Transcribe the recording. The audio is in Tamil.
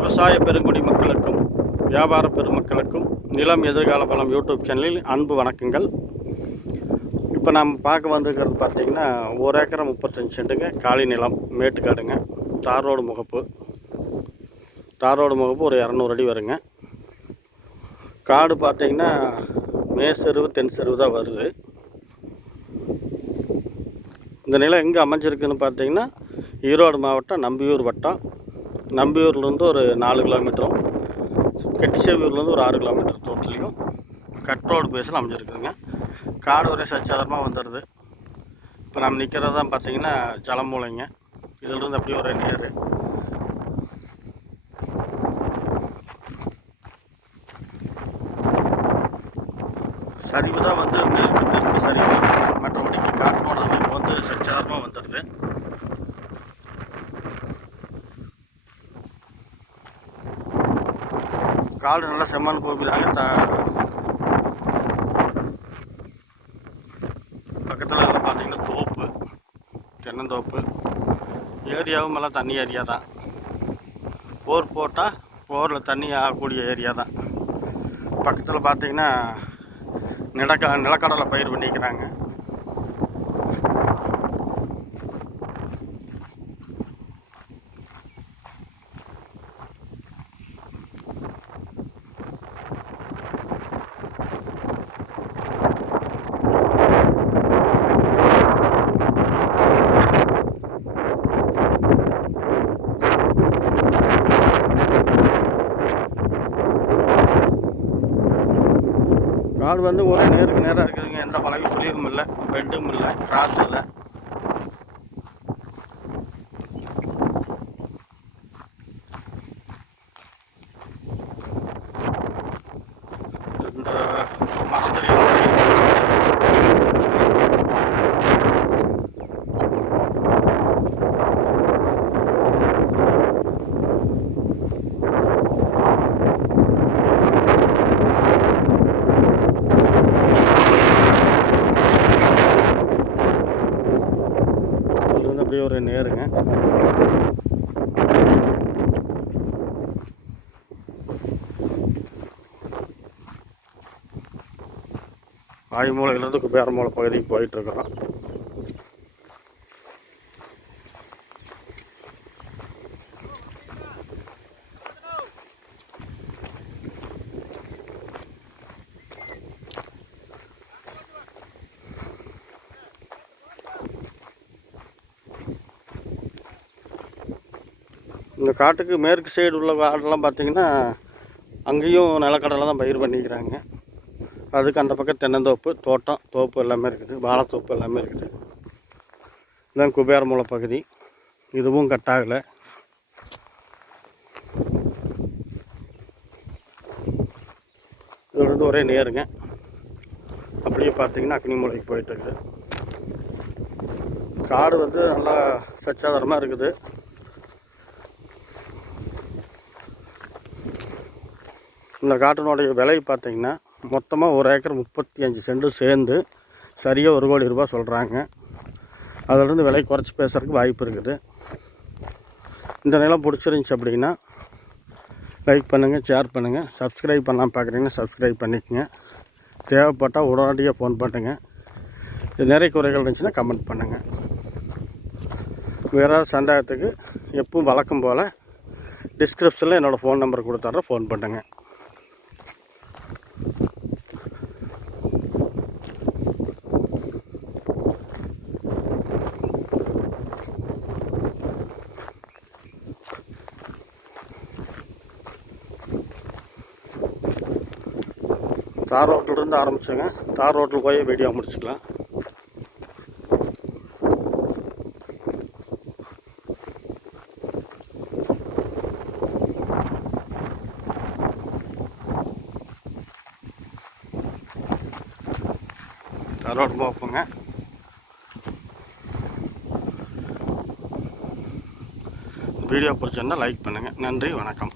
விவசாய பெருங்குடி மக்களுக்கும் வியாபார பெருமக்களுக்கும் நிலம் எதிர்கால பலம் யூடியூப் சேனலில் அன்பு வணக்கங்கள். இப்போ நம்ம பார்க்க வந்துருக்கிறது பார்த்திங்கன்னா 1 ஏக்கரை 35 சென்ட்டுங்க, காலி நிலம், மேட்டுக்காடுங்க, தார் ரோடு முகப்பு ஒரு 200 அடி வருங்க. காடு பார்த்திங்கன்னா மேற்செருவு தென் செருவு தான் வருது. இந்த நிலம் எங்கே அமைஞ்சிருக்குன்னு பார்த்தீங்கன்னா ஈரோடு மாவட்டம் நம்பியூர் வட்டம். நம்பியூர்லேருந்து ஒரு 4 கிலோமீட்டரும், கெட்டிச்சேவியூர்லேருந்து ஒரு 6 கிலோமீட்டர் தூரத்துலேயும் கட்ரோடு பேஸில் அமைஞ்சிருக்குதுங்க. காடு ஒரே சச்சாதரமாக வந்துடுது. இப்போ நம்ம நிற்கிறது தான் பார்த்தீங்கன்னா ஜலமூலைங்க. இதிலிருந்து அப்படியே ஒரு நேர் சரிவு தான் வந்து மேற்கு தெற்கு சரிவு. மற்றபடிக்கு காற்றோட அமைப்பு வந்து சச்சாதரமாக வந்துடுது. காடு நல்லா செம்மண் பூமி தாங்க. பக்கத்தில் எல்லாம் பார்த்தீங்கன்னா தோப்பு, தென்னந்தோப்பு, ஏரியாவும் எல்லாம் தண்ணி ஏரியா தான். போர் போட்டால் போரில் தண்ணி ஆகக்கூடிய ஏரியா தான். பக்கத்தில் பார்த்தீங்கன்னா நிலக்கடலை பயிர் பண்ணிக்கிறாங்க. காடு வந்து ஒரே நேருக்கு நேராக இருக்குதுங்க. எந்த பழகி சுழியும் இல்லை, பெண்டும் இல்லை, கிராஸ் இல்லை. இந்த மரத்தடி அப்படியே ஒரு நேருங்க. வாயுமூலையிலேருந்து குபேரமூலை பகுதிக்கு போயிட்டுருக்குறோம். இந்த காட்டுக்கு மேற்கு சைடு உள்ள காடெல்லாம் பார்த்திங்கன்னா அங்கேயும் நிலக்கடலை தான் பயிர் பண்ணிக்கிறாங்க. அதுக்கு அந்த பக்கம் தென்னந்தோப்பு, தோட்டம், தோப்பு எல்லாமே இருக்குது, வாழைத்தோப்பு எல்லாமே இருக்குது. இதுதான் குபேரமூலை பகுதி. இதுவும் கட்டாகலை. இதுலேருந்து ஒரே நேருங்க. அப்படியே பார்த்திங்கன்னா அக்னிமூலைக்கு போயிட்டுருக்குது. காடு வந்து நல்லா சச்சாதாரமாக இருக்குது. இந்த காட்டினுடைய விலை பார்த்திங்கன்னா மொத்தமாக 1 ஏக்கர் 35 சென்ட் சேர்ந்து சரியாக 1 கோடி ரூபாய் சொல்கிறாங்க. அதிலிருந்து விலை குறைச்சி பேசுகிறதுக்கு வாய்ப்பு இருக்குது. இந்த நிலம் பிடிச்சிருந்துச்சி அப்படின்னா லைக் பண்ணுங்கள், ஷேர் பண்ணுங்கள். சப்ஸ்கிரைப் பண்ணலாம் பார்க்குறீங்கன்னா சப்ஸ்கிரைப் பண்ணிக்கங்க. தேவைப்பட்டால் உடனடியாக ஃபோன் பண்ணுங்கள். இது நிறைய குறைகள் இருந்துச்சுன்னா கமெண்ட் பண்ணுங்கள். வேறு சந்தேகத்துக்கு எப்பவும் வழக்கம் போல் டிஸ்கிரிப்ஷனில் என்னோடய ஃபோன் நம்பர் கொடுத்துட்றேன், ஃபோன் பண்ணுங்கள். தார் ரோட்டிலிருந்து ஆரம்பிச்சோங்க. தார் ரோட்டில் போய் வீடியோ முடிச்சுக்கலாம். தார் ரோடு போப்போங்க. வீடியோ பிடிச்சிருந்தால் லைக் பண்ணுங்கள். நன்றி, வணக்கம்.